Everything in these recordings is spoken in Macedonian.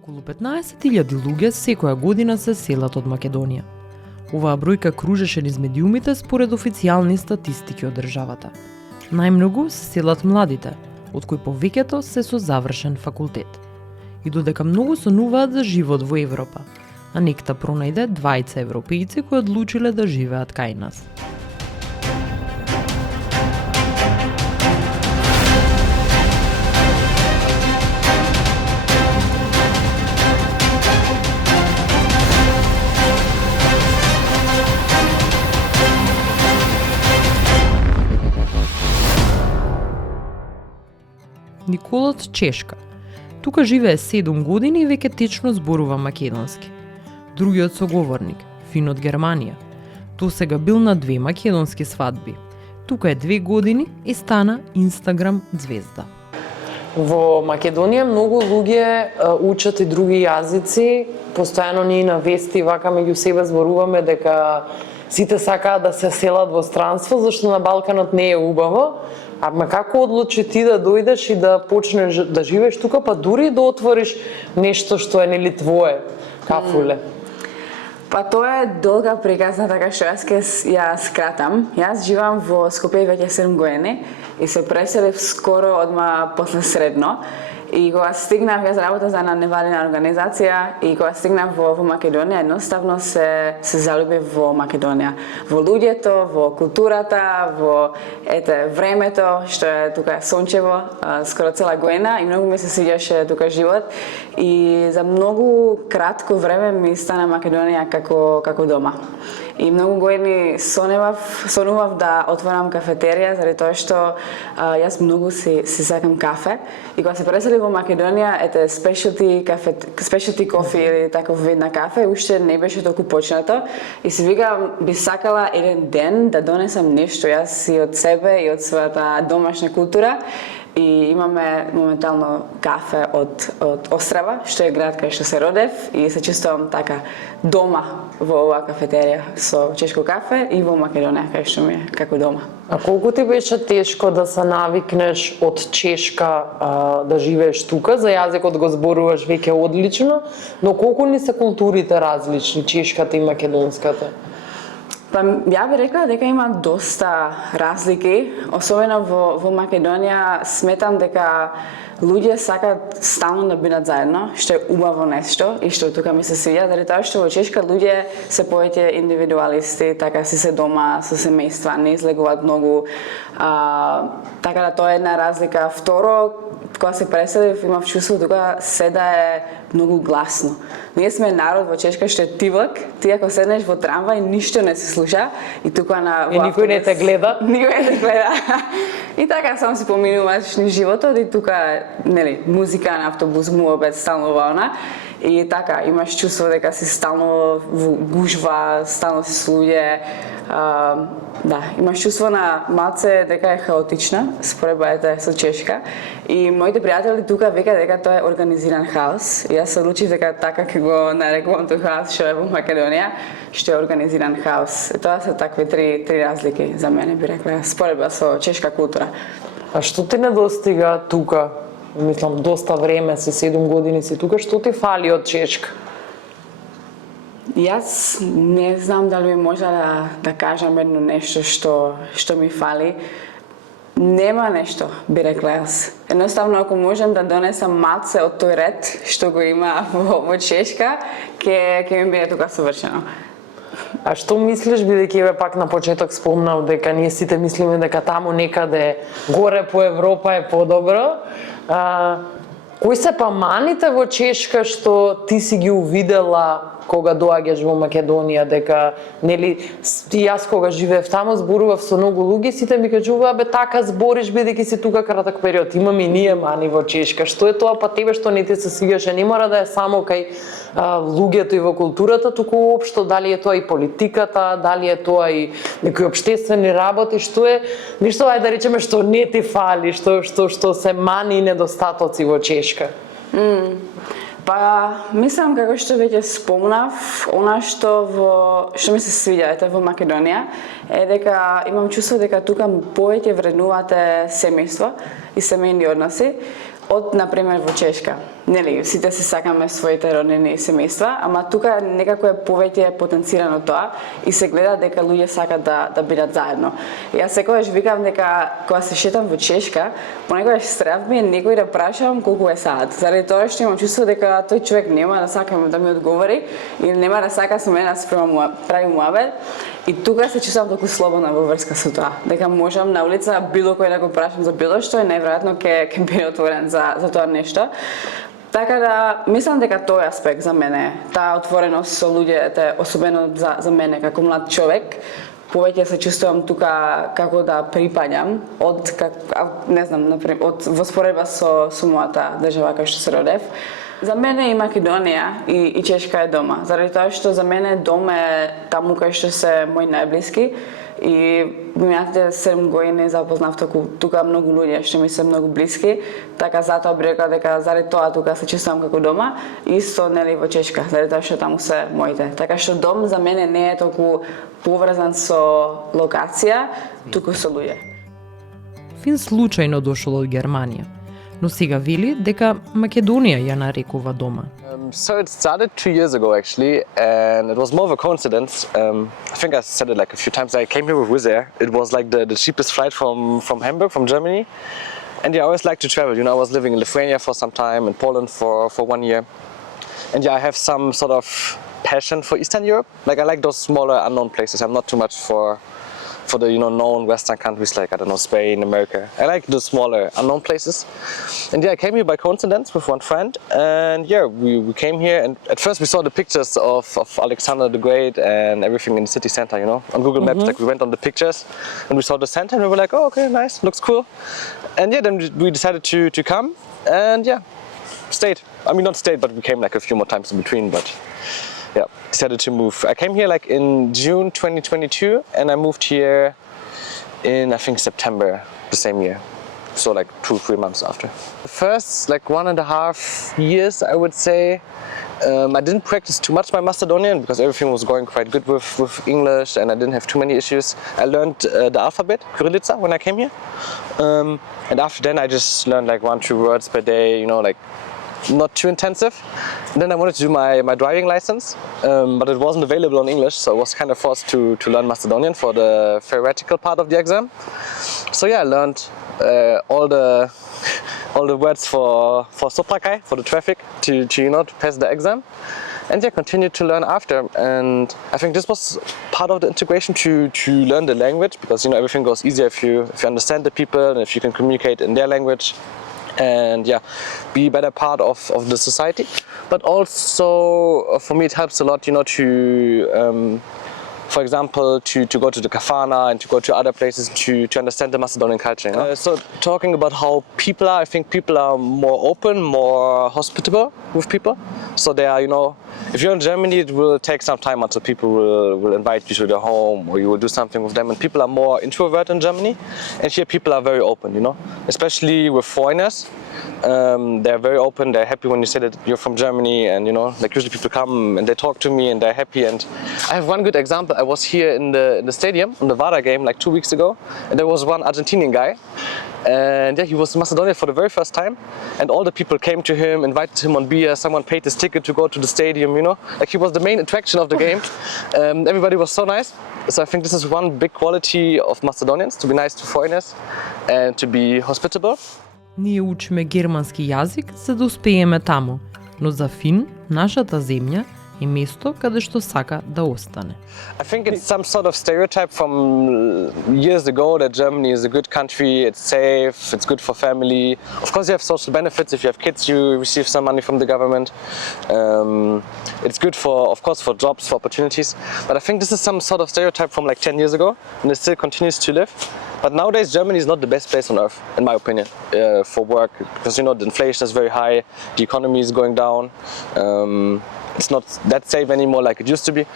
Околу 15.000 луѓе секоја година се селат од Македонија. Оваа бројка кружеше низ медиумите според официјални статистики од државата. Најмногу се селат младите, од кои повеќето се со завршен факултет. И додека многу сонуваат за живот во Европа, а некта пронајде двајца европејци кои одлучиле да живеат кај нас. Никола од Чешка. Тука живее 7 години и веќе течно зборува македонски. Другиот соговорник, Фин од Германија. Досега бил на 2 македонски свадби. Тука е 2 години и стана Инстаграм звезда. Во Македонија многу луѓе учат и други јазици. Постојано ние на вести вака меѓу себе зборуваме дека сите сакаат да се селат во странство, зашто на Балканот не е убаво. Ама како одлучи ти да дојдеш и да почнеш да живееш тука, па дури да отвориш нешто што е нели твое, кафуле? Па тоа е долга приказна, така што ја скратам. Јас живам во Скопје веќе 7 години и се преселив скоро одма после средно. И кога стигнав, јас работам за една невладина организација и кога стигнав во Македонија, едноставно се залюбив во Македонија. Во луѓето, во културата, во времето, што е тука сончево, скоро цела година и многу ми се свиѓаше тука живот. И за многу кратко време ми стана Македонија како дома. И многу години сонував да отворам кафетерија, заради тоа што јас многу си сакам кафе. И кога се преселив во Македонија, specialty кофи или таков вид на кафе, уште не беше толку почнато. И си викам, би сакала еден ден да донесам нешто јас и од себе и од својата домашна култура. И имаме моментално кафе од Острава, што е град кај што се родев и се чувствувам така дома во оваа кафетерија со чешко кафе и во Македонија кај што ми е како дома. А колку ти беше тешко да се навикнеш од Чешка да живееш тука? За јазикот го зборуваш веќе одлично, но колку ни се културите различни, чешката и македонската? Па ја би рекла дека има доста разлики, особено во Македонија. Сметам дека луѓе сакаат стално да бидат заедно, што е убаво нешто и што тука ми се свиѓа, заради тоа што во Чешка луѓе се повеќе индивидуалисти, така си се дома со семејства, не излегуваат многу. Така да тоа е една разлика. Второ, кога се преселив, имав чувство тука се да е многу гласно. Ние сме народ во Чешка што е тивак, ти ако седнеш во трамвај ништо не се слуша и тука и никој не те гледа. Никој не те гледа. И така само си поминуваш низ животот и тука нели музика на автобус, муабет стално ваона. И така, имаш чувство дека си стално во гужва, стално си со луѓе. Да, имаш чувство на малце дека е хаотична, споредбата со Чешка. И моите пријатели тука века дека тоа е организиран хаос. И јас се одлучив дека така ќе го нарекувам тој хаос што е во Македонија, што е организиран хаос. И тоа се такви три разлики за мене, би рекла, споредба со чешка култура. А што ти недостига тука? Мислам, доста време си, 7 години си тука, што ти фали од Чешка? Јас не знам дали ми може да кажам едно нешто што ми фали. Нема нешто, би рекла јас. Едноставно, ако можам да донесам малце од тој ред што го има во Чешка, ќе ми биде тука совршено. А што мислиш, бидејќи еве пак на почеток спомнав дека ние сите мислиме дека таму некаде горе по Европа е подобро? Кои се па маните во Чешка што ти си ги увидела кога доаѓаш во Македонија, дека нели јас кога живеев таму зборував со многу луѓе, сите ми кажуваа бе така збориш бидејќи си тука краток период. Имаме и ние мани во Чешка. Што е тоа па тебе што не ти се свиѓаше? Не мора да е само кај луѓето и во културата, туку општо дали е тоа и политиката, дали е тоа и некои општествени работи, што е ништо ајде да речеме што не ти фали, што се мани и недостатоци во Чешка. Па, мислам како што веќе спомнав, она што ми се свиѓа во Македонија е дека имам чувство дека тука повеќе вреднувате семејство и семејни односи од, например, во Чешка. нели, сите си сакаме своите роднини и семејства, ама тука некако е повеќе потенцирано тоа и се гледа дека луѓе сакат да бидат заедно. Јас секогаш викам дека кога се шетам во Чешка, понекогаш страв ми е некој да прашам колку е саат, заради тоа што имам чувство дека тој човек нема да сака да ми одговори или нема да сака со мене да се прави муабет. И тука се чувствам толку слободна во врска со тоа, дека можам на улица било кој да го прашам за било што и најверојатно ќе биде отворен за тоа нешто. Така да, мислам дека тој аспект за мене, таа отвореност со луѓето, особено за мене како млад човек, повеќе се чувствувам тука како да припаѓам од не знам, например, од воспоредба со мојата држава кај што се родев. За мене и Македонија и Чешка е дома, заради тоа што за мене дом е таму кај што се мои најблиски и минатите 7 години запознав тука многу луѓе што ми се многу блиски, така затоа би рекла дека заради тоа тука се чувствувам како дома, исто нели во Чешка, заради тоа што таму се моите. Така што дом за мене не е толку поврзан со локација, туку со луѓе. Фин случајно дошол од Германија, но сега вели дека Македонија ја нарекува дома. So it started 2 years ago actually, and it was more of a coincidence. I think I said it like a few times. I came here with Wizz Air. It was like the cheapest flight from Hamburg, from Germany. And yeah, I always like to travel. You know, I was living in Lithuania for some time, in Poland for 1 year. And yeah, I have some sort of passion for Eastern Europe. Like I like those smaller unknown places. I'm not too much for the known Western countries like, I don't know, Spain, America. I like the smaller unknown places. And yeah, I came here by coincidence with one friend, and yeah, we came here, and at first we saw the pictures of Alexander the Great and everything in the city center, you know, on Google Maps. Like we went on the pictures and we saw the center and we were like, oh, okay, nice, looks cool. And yeah, then we decided to come, and yeah, stayed. I mean, not stayed, but we came like a few more times in between, but yeah, decided to move. I came here like in June 2022, and I moved here in, I think, September the same year. So like 2-3 months after. The first like 1.5 years, I would say, I didn't practice too much my Macedonian because everything was going quite good with English and I didn't have too many issues. I learned the alphabet, Kyrillica, when I came here. And after then I just learned like 1-2 words per day, you know, like not too intensive. And then I wanted to do my driving license, but it wasn't available in English, so I was kind of forced to learn Macedonian for the theoretical part of the exam. So yeah, I learned all the words for Soprakai, for the traffic, to pass the exam. And yeah, continued to learn after. And I think this was part of the integration to learn the language, because you know everything goes easier if you understand the people and if you can communicate in their language. And yeah, be a better part of the society. But also for me it helps a lot, you know, to for example, to go to the Kafana and to go to other places to understand the Macedonian culture. You know? So talking about how people are, I think people are more open, more hospitable with people. So they are, you know, if you're in Germany, it will take some time until people will invite you to their home or you will do something with them. And people are more introvert in Germany. And here people are very open, you know, especially with foreigners. They're very open, they're happy when you say that you're from Germany, and you know, like usually people come and they talk to me and they're happy. And I have one good example. I was here in the stadium on the Vardar game like 2 weeks ago, and there was one Argentinian guy, and yeah, he was in Macedonia for the very first time, and all the people came to him, invited him on beer, someone paid his ticket to go to the stadium, you know, like he was the main attraction of the game. Everybody was so nice. So I think this is one big quality of Macedonians, to be nice to foreigners and to be hospitable. Ние учиме германски јазик за да успееме таму, но за Фин, нашата земја, е место каде што сака да остане. I think it's some sort of stereotype from years ago that Germany is a good country, it's safe, it's good for family. Of course you have social benefits. If you have kids, you receive some money from the government. It's good for, of course, for jobs, for opportunities. But I think this is some sort of stereotype from like 10 years ago, and it still continues to live. But nowadays Germany is not the best place on earth, in my opinion, for work, because you know the inflation is very high, the economy is going down. It's not that safe anymore like it used to be.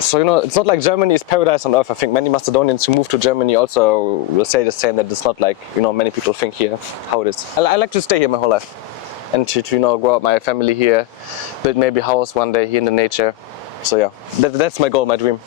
So you know, it's not like Germany is paradise on earth. I think many Macedonians who move to Germany also will say the same, that it's not like, you know, many people think here how it is. I like to stay here my whole life and to you know, grow up my family here, build maybe a house one day here in the nature. So yeah, that's my goal, my dream.